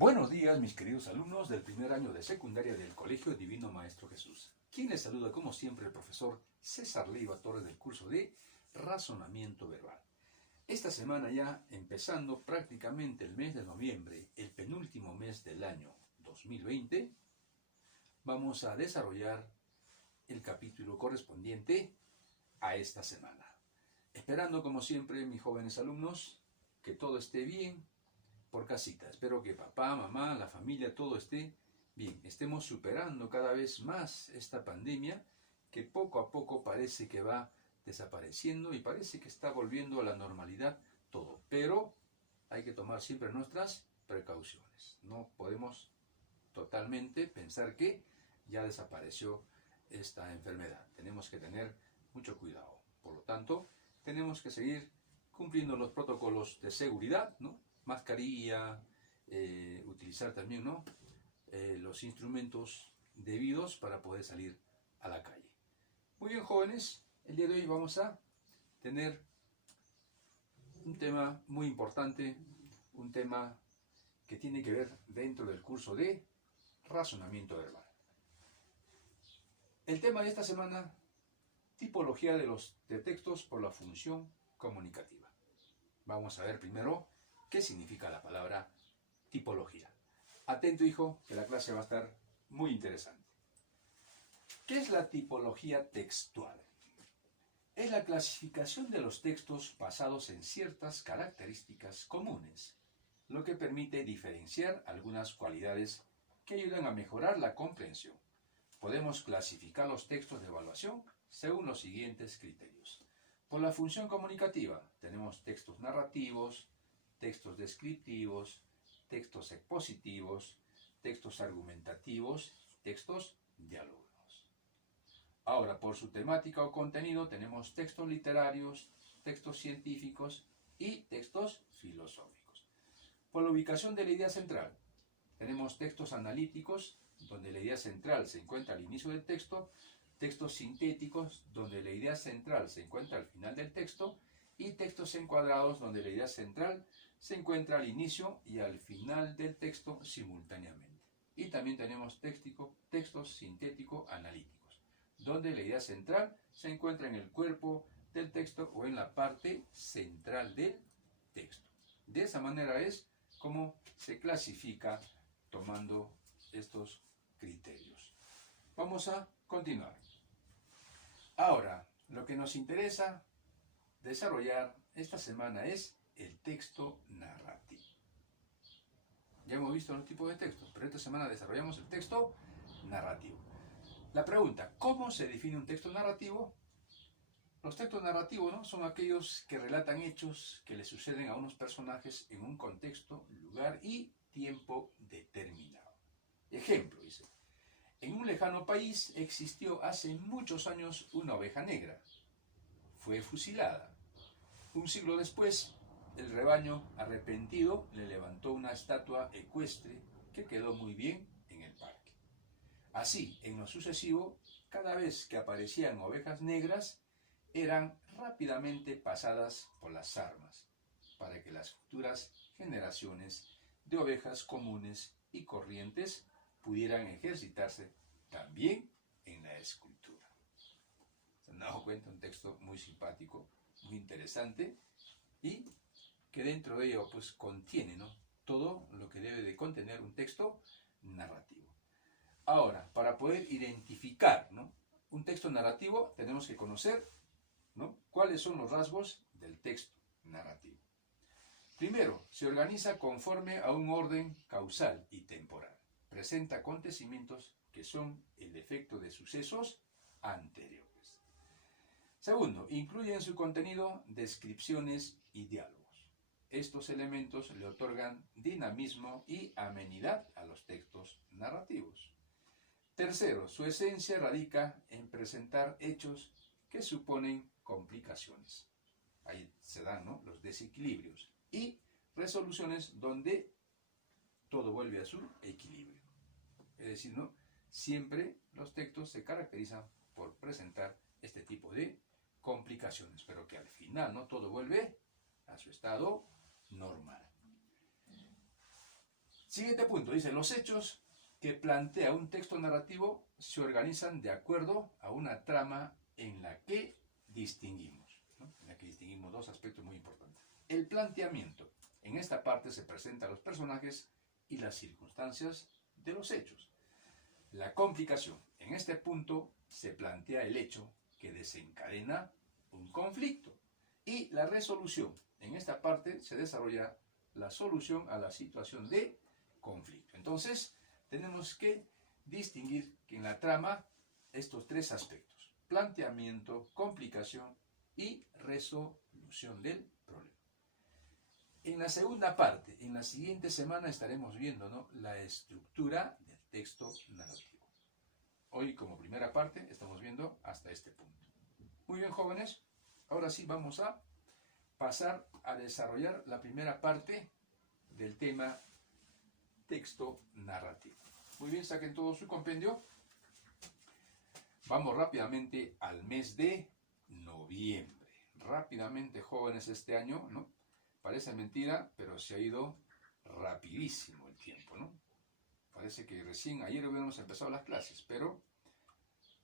Buenos días, mis queridos alumnos del primer año de secundaria del Colegio Divino Maestro Jesús. Quien les saluda como siempre el profesor César Leiva Torres del curso de Razonamiento Verbal. Esta semana ya empezando prácticamente el mes de noviembre, el penúltimo mes del año 2020, vamos a desarrollar el capítulo correspondiente a esta semana. Esperando como siempre, mis jóvenes alumnos, que todo esté bien por casita. Espero que papá, mamá, la familia, todo esté bien. Estemos superando cada vez más esta pandemia que poco a poco parece que va desapareciendo y parece que está volviendo a la normalidad todo. Pero hay que tomar siempre nuestras precauciones. No podemos totalmente pensar que ya desapareció esta enfermedad. Tenemos que tener mucho cuidado. Por lo tanto, tenemos que seguir cumpliendo los protocolos de seguridad, ¿no? Mascarilla, utilizar también, ¿no? Los instrumentos debidos para poder salir a la calle. Muy bien, jóvenes, el día de hoy vamos a tener un tema muy importante, un tema que tiene que ver dentro del curso de razonamiento verbal. El tema de esta semana, tipología de textos por la función comunicativa. Vamos a ver primero qué significa la palabra tipología. Atento, hijo, que la clase va a estar muy interesante. ¿Qué es la tipología textual? Es la clasificación de los textos basados en ciertas características comunes, lo que permite diferenciar algunas cualidades que ayudan a mejorar la comprensión. Podemos clasificar los textos de evaluación según los siguientes criterios. Por la función comunicativa tenemos textos narrativos, textos descriptivos, textos expositivos, textos argumentativos, textos diálogos. Ahora, por su temática o contenido tenemos textos literarios, textos científicos y textos filosóficos. Por la ubicación de la idea central tenemos textos analíticos, donde la idea central se encuentra al inicio del texto, textos sintéticos, donde la idea central se encuentra al final del texto, y textos encuadrados, donde la idea central se encuentra al inicio y al final del texto simultáneamente. Y también tenemos textos sintético-analíticos, donde la idea central se encuentra en el cuerpo del texto o en la parte central del texto. De esa manera es como se clasifica tomando estos criterios. Vamos a continuar. Ahora, lo que nos interesa desarrollar esta semana es el texto narrativo. Ya hemos visto los tipos de textos, pero esta semana desarrollamos el texto narrativo. La pregunta, ¿cómo se define un texto narrativo? Los textos narrativos, ¿no?, son aquellos que relatan hechos que le suceden a unos personajes en un contexto, lugar y tiempo determinado. Ejemplo, dice: en un lejano país existió hace muchos años una oveja negra. Fue fusilada. Un siglo después, el rebaño arrepentido le levantó una estatua ecuestre que quedó muy bien en el parque. Así, en lo sucesivo, cada vez que aparecían ovejas negras, eran rápidamente pasadas por las armas, para que las futuras generaciones de ovejas comunes y corrientes pudieran ejercitarse también en la escultura. ¿Se han dado cuenta? Un texto muy simpático, muy interesante, y que dentro de ello pues contiene, ¿no?, todo lo que debe de contener un texto narrativo. Ahora, para poder identificar, ¿no?, un texto narrativo, tenemos que conocer, ¿no?, cuáles son los rasgos del texto narrativo. Primero, se organiza conforme a un orden causal y temporal. Presenta acontecimientos que son el efecto de sucesos anteriores. Segundo, incluye en su contenido descripciones y diálogos. Estos elementos le otorgan dinamismo y amenidad a los textos narrativos. Tercero, su esencia radica en presentar hechos que suponen complicaciones. Ahí se dan, ¿no?, los desequilibrios y resoluciones donde todo vuelve a su equilibrio. Es decir, ¿no?, siempre los textos se caracterizan por presentar este tipo de complicaciones, pero que al final, ¿no?, todo vuelve a su estado normal. Siguiente punto, dice, los hechos que plantea un texto narrativo se organizan de acuerdo a una trama en la que distinguimos, ¿no? En la que distinguimos dos aspectos muy importantes. El planteamiento. En esta parte se presentan los personajes y las circunstancias de los hechos. La complicación. En este punto se plantea el hecho que desencadena un conflicto. Y la resolución. En esta parte se desarrolla la solución a la situación de conflicto. Entonces, tenemos que distinguir que en la trama estos tres aspectos: planteamiento, complicación y resolución del problema. En la segunda parte, en la siguiente semana estaremos viendo, ¿no?, la estructura del texto narrativo. Hoy, como primera parte, estamos viendo hasta este punto. Muy bien, jóvenes, ahora sí vamos a pasar a desarrollar la primera parte del tema texto narrativo. Muy bien, saquen todo su compendio. Vamos rápidamente al mes de noviembre. Rápidamente, jóvenes, este año, ¿no? Parece mentira, pero se ha ido rapidísimo el tiempo, ¿no? Parece que recién ayer hubiéramos empezado las clases, pero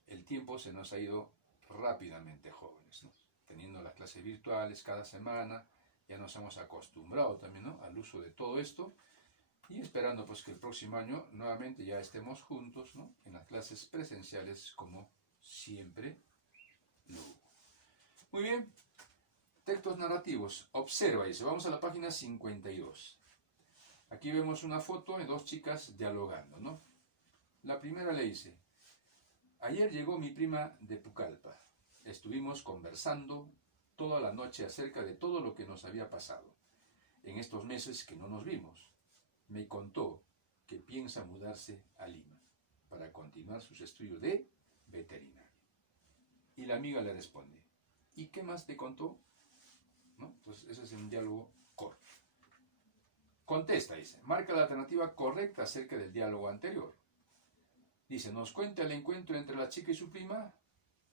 el tiempo se nos ha ido rápidamente, jóvenes, ¿no? Teniendo las clases virtuales cada semana, ya nos hemos acostumbrado también, ¿no?, al uso de todo esto, y esperando pues que el próximo año nuevamente ya estemos juntos, ¿no?, en las clases presenciales como siempre lo hubo. Muy bien, textos narrativos. Observa, dice, vamos a la página 52. Aquí vemos una foto de dos chicas dialogando, ¿no? La primera le dice: ayer llegó mi prima de Pucallpa. Estuvimos conversando toda la noche acerca de todo lo que nos había pasado en estos meses que no nos vimos. Me contó que piensa mudarse a Lima para continuar sus estudios de veterinaria. Y la amiga le responde: ¿y qué más te contó? ¿No? Entonces ese es un diálogo corto. Contesta, dice, marca la alternativa correcta acerca del diálogo anterior. Dice, nos cuenta el encuentro entre la chica y su prima,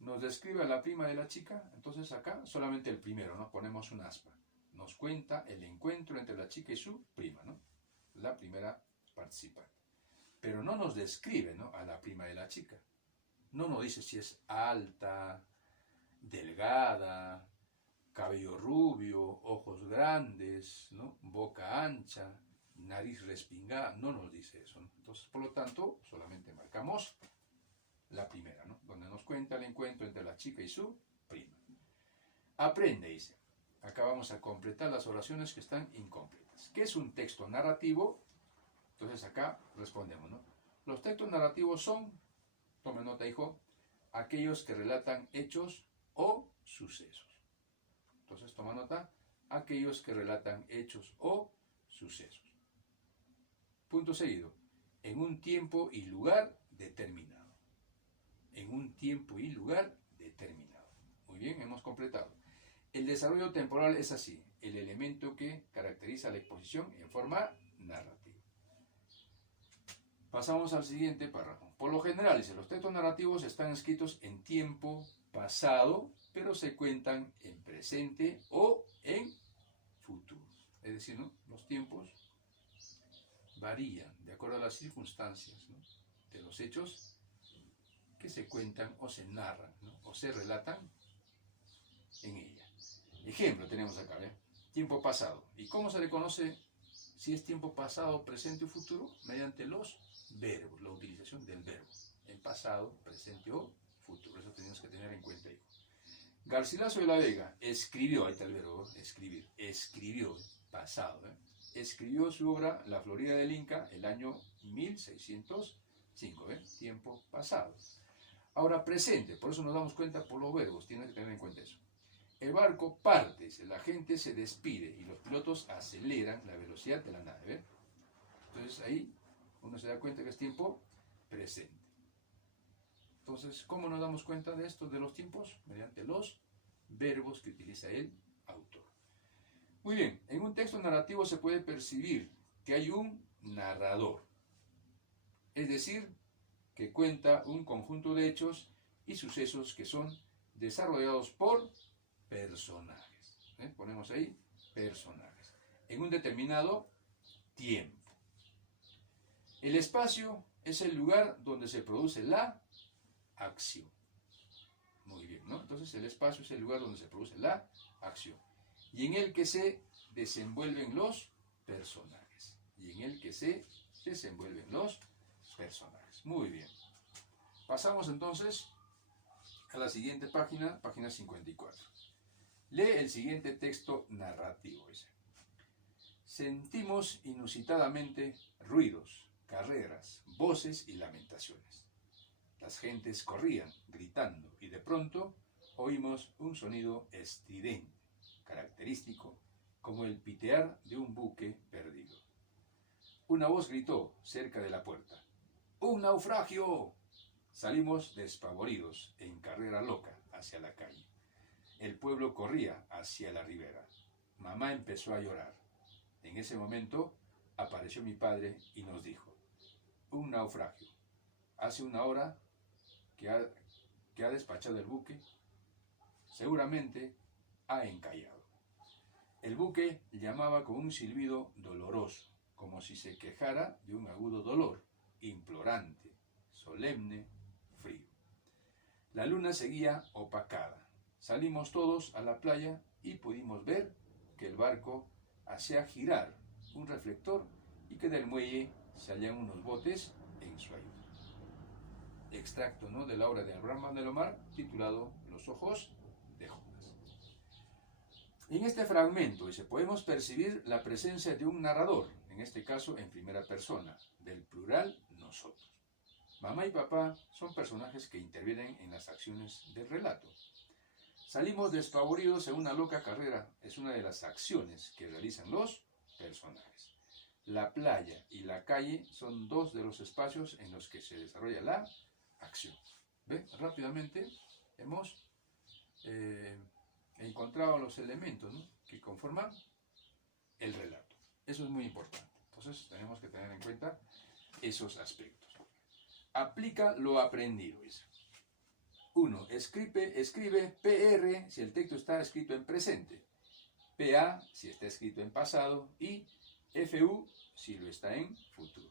nos describe a la prima de la chica. Entonces acá solamente el primero, ¿no?, ponemos un aspa. Nos cuenta el encuentro entre la chica y su prima, ¿no?, la primera participante. Pero no nos describe, ¿no?, a la prima de la chica. No nos dice si es alta, delgada, cabello rubio, ojos grandes, ¿no?, boca ancha, nariz respingada. No nos dice eso, ¿no? Entonces, por lo tanto, solamente marcamos la primera, ¿no?, donde nos cuenta el encuentro entre la chica y su prima. Aprende, dice. Acá vamos a completar las oraciones que están incompletas. ¿Qué es un texto narrativo? Entonces acá respondemos, ¿no? Los textos narrativos son, tome nota, hijo, aquellos que relatan hechos o sucesos. Entonces toma nota, aquellos que relatan hechos o sucesos. Punto seguido. En un tiempo y lugar determinado. En un tiempo y lugar determinado. Muy bien, hemos completado. El desarrollo temporal es así, el elemento que caracteriza la exposición en forma narrativa. Pasamos al siguiente párrafo. Por lo general, dice, los textos narrativos están escritos en tiempo pasado, pero se cuentan en presente o en futuro. Es decir, ¿no?, los tiempos varían de acuerdo a las circunstancias, ¿no?, de los hechos que se cuentan o se narran, ¿no?, o se relatan en ella. Ejemplo tenemos acá, ¿eh? Tiempo pasado. ¿Y cómo se le conoce si es tiempo pasado, presente o futuro? Mediante los verbos, la utilización del verbo, en pasado, presente o futuro. Eso tenemos que tener en cuenta, hijo. Garcilaso de la Vega escribió, ahí está el verbo, escribir, escribió, pasado, escribió su obra La Florida del Inca el año 1605, tiempo pasado. Ahora presente, por eso nos damos cuenta por los verbos, tienen que tener en cuenta eso. El barco parte, la gente se despide y los pilotos aceleran la velocidad de la nave. Entonces ahí uno se da cuenta que es tiempo presente. Entonces, ¿cómo nos damos cuenta de esto, de los tiempos? Mediante los verbos que utiliza el autor. Muy bien, en un texto narrativo se puede percibir que hay un narrador. Es decir, que cuenta un conjunto de hechos y sucesos que son desarrollados por personajes. Ponemos ahí personajes. En un determinado tiempo. El espacio es el lugar donde se produce la acción. Muy bien, ¿no? Entonces el espacio es el lugar donde se produce la acción. Y en el que se desenvuelven los personajes. Y en el que se desenvuelven los personajes. Muy bien. Pasamos entonces a la siguiente página, página 54. Lee el siguiente texto narrativo. Dice: sentimos inusitadamente ruidos, carreras, voces y lamentaciones. Las gentes corrían, gritando, y de pronto oímos un sonido estridente, característico, como el pitear de un buque perdido. Una voz gritó cerca de la puerta: ¡un naufragio! Salimos despavoridos, en carrera loca, hacia la calle. El pueblo corría hacia la ribera. Mamá empezó a llorar. En ese momento apareció mi padre y nos dijo: un naufragio. Hace una hora que ha despachado el buque. Seguramente ha encallado. El buque llamaba con un silbido doloroso, como si se quejara de un agudo dolor, implorante, solemne, frío. La luna seguía opacada. Salimos todos a la playa y pudimos ver que el barco hacía girar un reflector y que del muelle salían unos botes en su ayuda. Extracto, ¿no?, de la obra de Abraham Manuel Omar, titulado Los ojos de Judas. En este fragmento podemos percibir la presencia de un narrador, en este caso en primera persona, del plural nosotros. Mamá y papá son personajes que intervienen en las acciones del relato. Salimos despavoridos en una loca carrera es una de las acciones que realizan los personajes. La playa y la calle son dos de los espacios en los que se desarrolla la acción. ¿Ve? Rápidamente hemos encontrado los elementos, ¿no?, que conforman el relato. Eso es muy importante. Entonces tenemos que tener en cuenta esos aspectos. Aplica lo aprendido. 1. Escribe PR si el texto está escrito en presente, PA si está escrito en pasado y FU si lo está en futuro.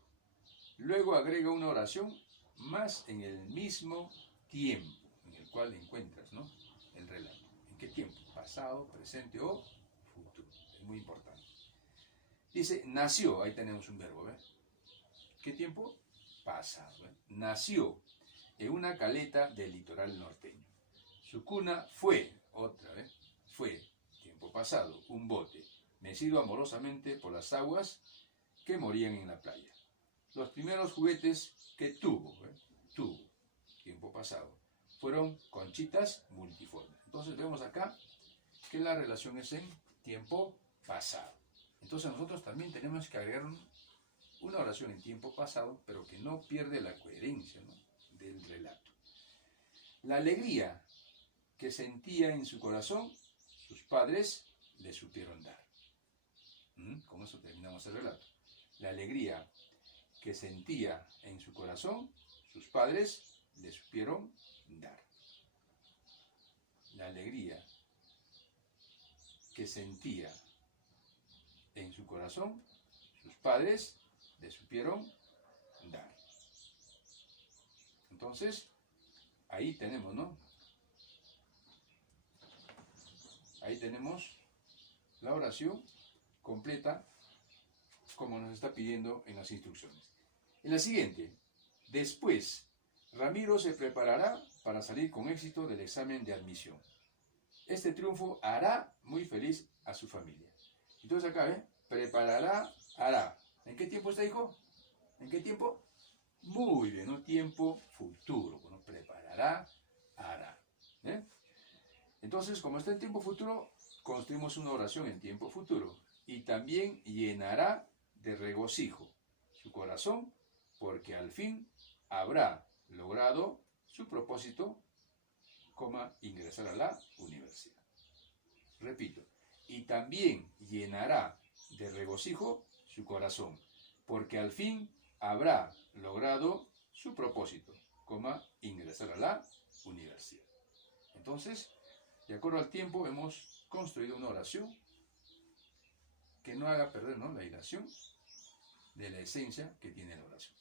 Luego agrega una oración más en el mismo tiempo en el cual encuentras, ¿no?, el relato. ¿En qué tiempo? Pasado, presente o futuro. Es muy importante. Dice, nació, ahí tenemos un verbo, ¿ves? ¿Qué tiempo? Pasado. Nació en una caleta del litoral norteño. Su cuna fue, otra vez, fue, tiempo pasado, un bote, mecido amorosamente por las aguas que morían en la playa. Los primeros juguetes que tuvo, tiempo pasado, fueron conchitas multiformes. Entonces vemos acá que la relación es en tiempo pasado. Entonces nosotros también tenemos que agregar una oración en tiempo pasado, pero que no pierde la coherencia, ¿no?, del relato. La alegría que sentía en su corazón, sus padres le supieron dar. Con eso terminamos el relato. La alegría que sentía en su corazón, sus padres le supieron dar. La alegría que sentía en su corazón, sus padres le supieron dar. Entonces, ahí tenemos, ¿no? Ahí tenemos la oración completa como nos está pidiendo en las instrucciones. En la siguiente, después, Ramiro se preparará para salir con éxito del examen de admisión. Este triunfo hará muy feliz a su familia. Entonces acá, preparará, hará. ¿En qué tiempo está, hijo? ¿En qué tiempo? Muy bien, ¿no? Tiempo futuro. Bueno, preparará, hará. Entonces, como está en tiempo futuro, construimos una oración en tiempo futuro. Y también llenará de regocijo su corazón, porque al fin habrá logrado su propósito, ingresar a la universidad. Repito, y también llenará de regocijo su corazón, porque al fin habrá logrado su propósito, ingresar a la universidad. Entonces, de acuerdo al tiempo, hemos construido una oración que no haga perder, ¿no?, la hilación de la esencia que tiene la oración.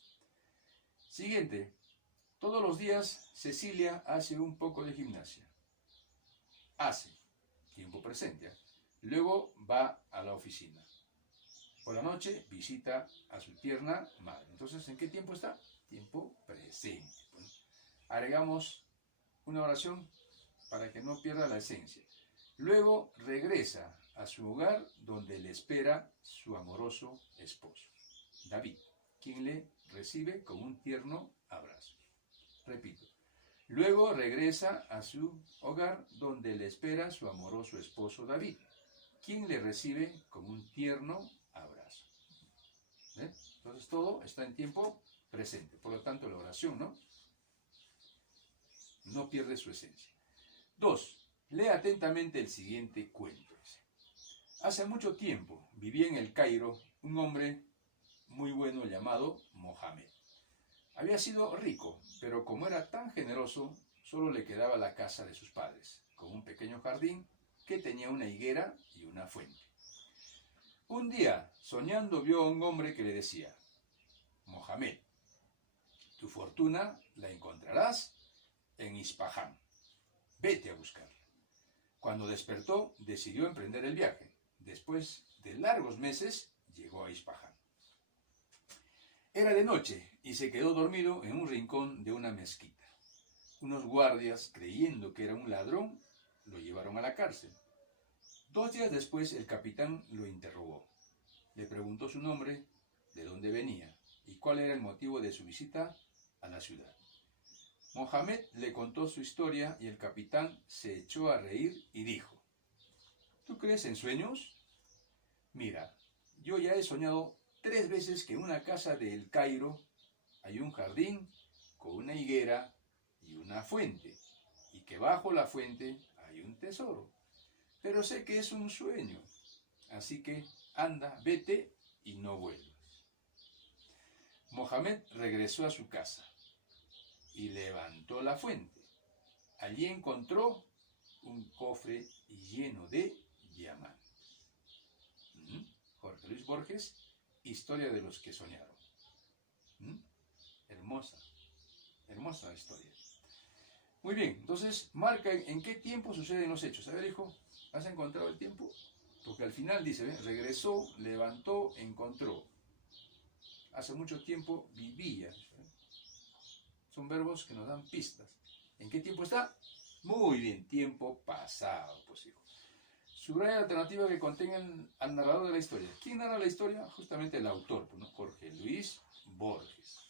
Siguiente. Todos los días Cecilia hace un poco de gimnasia. Hace, tiempo presente. Luego va a la oficina. Por la noche visita a su tierna madre. Entonces, ¿en qué tiempo está? Tiempo presente. Bueno, agregamos una oración para que no pierda la esencia. Luego regresa a su hogar donde le espera su amoroso esposo, David, quien le recibe con un tierno abrazo. Repito. Luego regresa a su hogar donde le espera su amoroso esposo David, quien le recibe con un tierno abrazo. ¿Ven? Entonces todo está en tiempo presente. Por lo tanto, la oración no pierde su esencia. 2. Lee atentamente el siguiente cuento. Hace mucho tiempo vivía en el Cairo un hombre muy bueno llamado Mohamed. Había sido rico, pero como era tan generoso, solo le quedaba la casa de sus padres, con un pequeño jardín que tenía una higuera y una fuente. Un día, soñando, vio a un hombre que le decía: Mohamed, tu fortuna la encontrarás en Ispahan. Vete a buscarla. Cuando despertó, decidió emprender el viaje. Después de largos meses, llegó a Ispahan. Era de noche y se quedó dormido en un rincón de una mezquita. Unos guardias, creyendo que era un ladrón, lo llevaron a la cárcel. 2 días después, el capitán lo interrogó. Le preguntó su nombre, de dónde venía y cuál era el motivo de su visita a la ciudad. Mohamed le contó su historia y el capitán se echó a reír y dijo: ¿Tú crees en sueños? Mira, yo ya he soñado 3 veces que en una casa de El Cairo hay un jardín con una higuera y una fuente, y que bajo la fuente hay un tesoro. Pero sé que es un sueño, así que anda, vete y no vuelvas. Mohamed regresó a su casa y levantó la fuente. Allí encontró un cofre lleno de diamantes. Jorge Luis Borges, Historia de los que soñaron. Hermosa, hermosa historia. Muy bien, entonces marca en qué tiempo suceden los hechos. A ver, hijo, ¿has encontrado el tiempo? Porque al final dice, ¿ves? Regresó, levantó, encontró. Hace mucho tiempo vivía. Son verbos que nos dan pistas. ¿En qué tiempo está? Muy bien, tiempo pasado, pues hijo. Subraya la alternativa que contengan al narrador de la historia. ¿Quién narra la historia? Justamente el autor, ¿no? Jorge Luis Borges.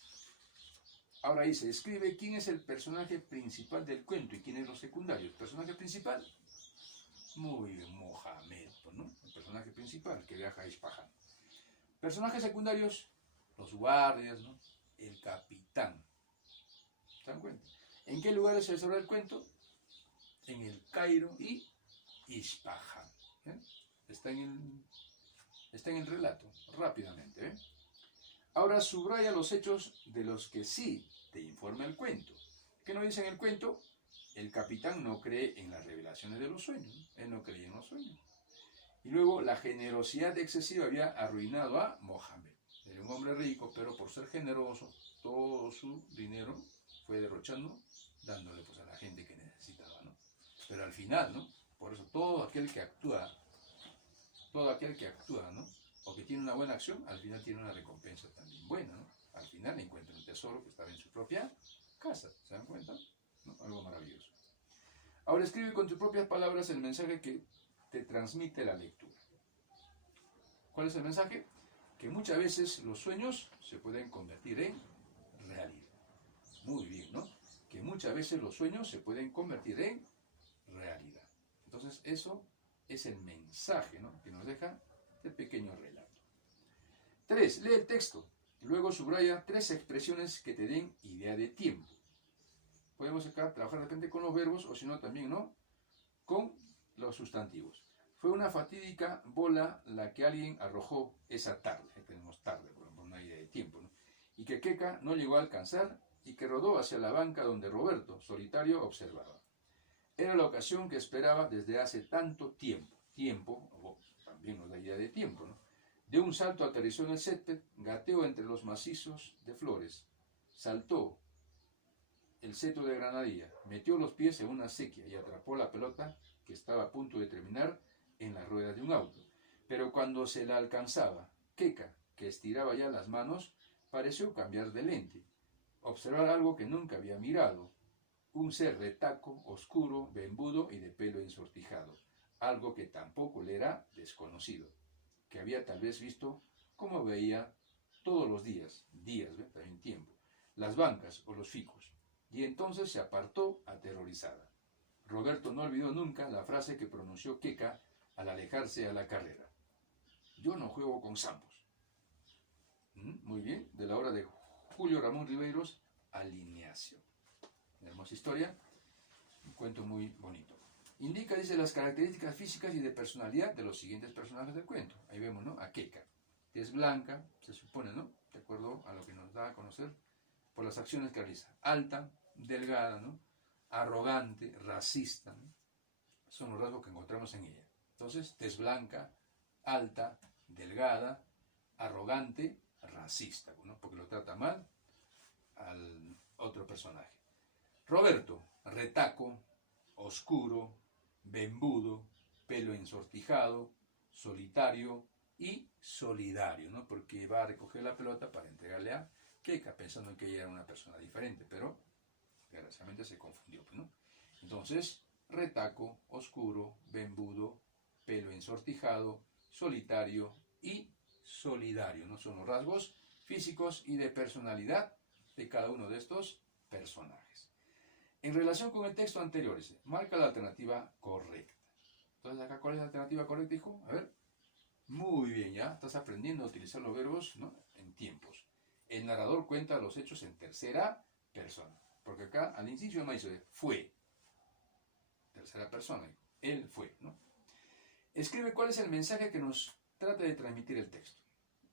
Ahora dice, escribe quién es el personaje principal del cuento y quién es los secundarios. ¿Personaje principal? Muy bien, Mohamed, ¿no? El personaje principal que viaja a Ispahan. Personajes secundarios, los guardias, ¿no? El capitán. ¿Se dan cuenta? ¿En qué lugares se desarrolla el cuento? En el Cairo y Ispahan. ¿Eh? Está en el relato, rápidamente. ¿Eh? Ahora subraya los hechos de los que sí te informa el cuento. ¿Qué nos dice en el cuento? El capitán no cree en las revelaciones de los sueños. Él no creía en los sueños. Y luego la generosidad excesiva había arruinado a Mohamed. Era un hombre rico, pero por ser generoso, todo su dinero fue derrochando, dándole pues a la gente que necesitaba, ¿no? Pero al final, ¿no? Por eso todo aquel que actúa, ¿no? O que tiene una buena acción, al final tiene una recompensa también buena, ¿no? Al final encuentra un tesoro que estaba en su propia casa, ¿se dan cuenta? ¿No? Algo maravilloso. Ahora escribe con tus propias palabras el mensaje que te transmite la lectura. ¿Cuál es el mensaje? Que muchas veces los sueños se pueden convertir en realidad. Muy bien, ¿no? Que muchas veces los sueños se pueden convertir en realidad. Entonces eso es el mensaje, ¿no? Que nos deja este pequeño relato. 3. Lee el texto. Luego subraya 3 expresiones que te den idea de tiempo. Podemos acá trabajar de repente con los verbos o si no también, ¿no? Con los sustantivos. Fue una fatídica bola la que alguien arrojó esa tarde. Ahí tenemos tarde, por una idea de tiempo, ¿no? Y que Queca no llegó a alcanzar y que rodó hacia la banca donde Roberto, solitario, observaba. Era la ocasión que esperaba desde hace tanto tiempo. Tiempo, también nos da idea de tiempo, ¿no? De un salto aterrizó en el césped, gateó entre los macizos de flores. saltó el cetro de granadilla, metió los pies en una acequia y atrapó la pelota que estaba a punto de terminar en las ruedas de un auto. Pero cuando se la alcanzaba, Queca, que estiraba ya las manos, pareció cambiar de lente, observar algo que nunca había mirado, un ser retaco, oscuro, vembudo y de pelo ensortijado, algo que tampoco le era desconocido, que había tal vez visto como veía todos los días, también tiempo, las bancas o los ficus, y entonces se apartó aterrorizada. Roberto no olvidó nunca la frase que pronunció Queca al alejarse a la carrera. Yo no juego con zambos. Muy bien, de la obra de Julio Ramón Ribeiros, Alineación. Una hermosa historia, un cuento muy bonito. Indica, dice, las características físicas y de personalidad de los siguientes personajes del cuento. Ahí vemos, ¿no? A Queca. Es blanca, se supone, ¿no? De acuerdo a lo que nos da a conocer por las acciones que realiza. Alta, delgada, ¿no? Arrogante, racista, ¿no? Son los rasgos que encontramos en ella. Entonces, tez blanca, alta, delgada, arrogante, racista, ¿no? Porque lo trata mal al otro personaje. Roberto, retaco, oscuro, vembudo, pelo ensortijado, solitario y solidario, ¿no? Porque va a recoger la pelota para entregarle a Queca, pensando que ella era una persona diferente, pero desgraciadamente se confundió, ¿no? Entonces, retaco, oscuro, vembudo, pelo ensortijado, solitario y solidario, ¿no? Son los rasgos físicos y de personalidad de cada uno de estos personajes. En relación con el texto anterior, marca la alternativa correcta. Entonces, acá, ¿cuál es la alternativa correcta, hijo? A ver. Muy bien, ya estás aprendiendo a utilizar los verbos, ¿no? En tiempos. El narrador cuenta los hechos en tercera persona. Porque acá, al inicio me dice, fue. Tercera persona, hijo. Él fue, ¿no? Escribe cuál es el mensaje que nos trata de transmitir el texto.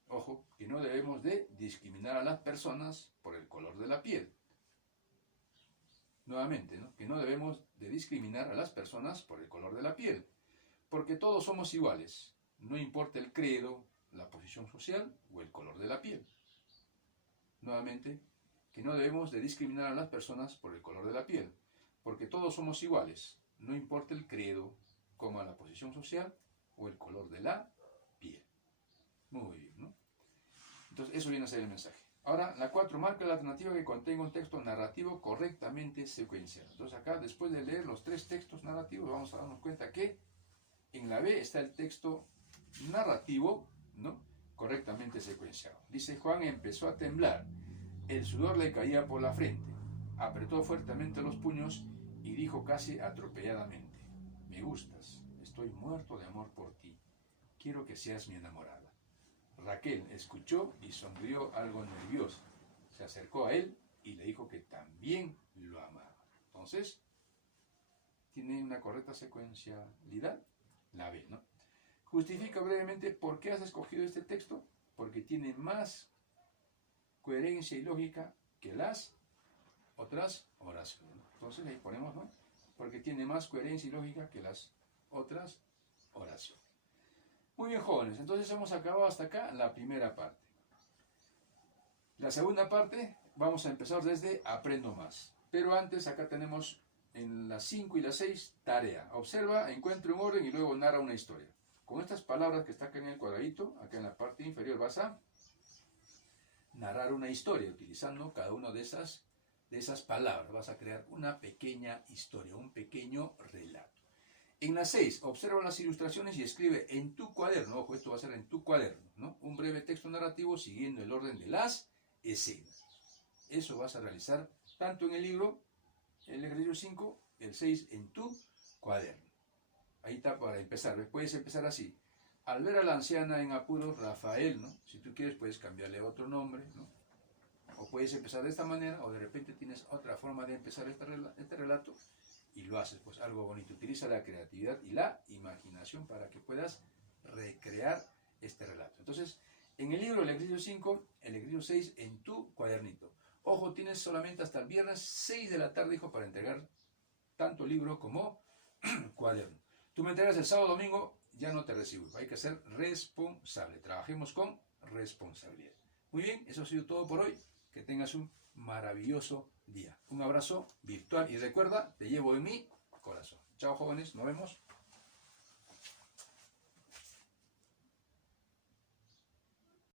Ojo, que no debemos de discriminar a las personas por el color de la piel. Nuevamente, ¿no? Que no debemos de discriminar a las personas por el color de la piel. Porque todos somos iguales. No importa el credo, la posición social o el color de la piel. Nuevamente, que no debemos de discriminar a las personas por el color de la piel. Porque todos somos iguales. No importa el credo, como la posición social o el color de la piel. Muy bien, ¿no? Entonces, eso viene a ser el mensaje. Ahora, la 4 marca la alternativa que contenga un texto narrativo correctamente secuencial. Entonces, acá, después de leer los 3 textos narrativos, vamos a darnos cuenta que en la B está el texto narrativo, ¿no? Correctamente secuenciado. Dice, Juan empezó a temblar. El sudor le caía por la frente. Apretó fuertemente los puños y dijo casi atropelladamente, me gustas, estoy muerto de amor por ti. Quiero que seas mi enamorada. Raquel escuchó y sonrió algo nerviosa. Se acercó a él y le dijo que también lo amaba. Entonces, ¿tiene una correcta secuencialidad? La B, ¿no? Justifica brevemente por qué has escogido este texto. Porque tiene más coherencia y lógica que las otras oraciones. Entonces ahí ponemos, ¿no? Porque tiene más coherencia y lógica que las otras oraciones. Muy bien, jóvenes. Entonces hemos acabado hasta acá la primera parte. La segunda parte vamos a empezar desde Aprendo Más. Pero antes acá tenemos en las 5 y las 6 tarea. Observa, encuentra un orden y luego narra una historia. Con estas palabras que está acá en el cuadradito, acá en la parte inferior, vas a narrar una historia utilizando cada una de esas palabras. Vas a crear una pequeña historia, un pequeño relato. En la 6, observa las ilustraciones y escribe en tu cuaderno, ojo, esto va a ser en tu cuaderno, ¿no? Un breve texto narrativo siguiendo el orden de las escenas. Eso vas a realizar tanto en el libro, el ejercicio 5, el 6 en tu cuaderno. Ahí está para empezar. Puedes empezar así. Al ver a la anciana en apuros, Rafael, ¿no? Si tú quieres puedes cambiarle otro nombre, ¿no? O puedes empezar de esta manera, o de repente tienes otra forma de empezar este relato y lo haces, pues algo bonito. Utiliza la creatividad y la imaginación para que puedas recrear este relato. Entonces, en el libro, el ejercicio 5, el ejercicio 6 en tu cuadernito. Ojo, tienes solamente hasta el viernes 6 de la tarde, hijo, para entregar tanto libro como cuaderno. Tú me entregas el sábado o domingo, ya no te recibo. Hay que ser responsable. Trabajemos con responsabilidad. Muy bien, eso ha sido todo por hoy. Que tengas un maravilloso día. Un abrazo virtual y recuerda, te llevo en mi corazón. Chao jóvenes, nos vemos.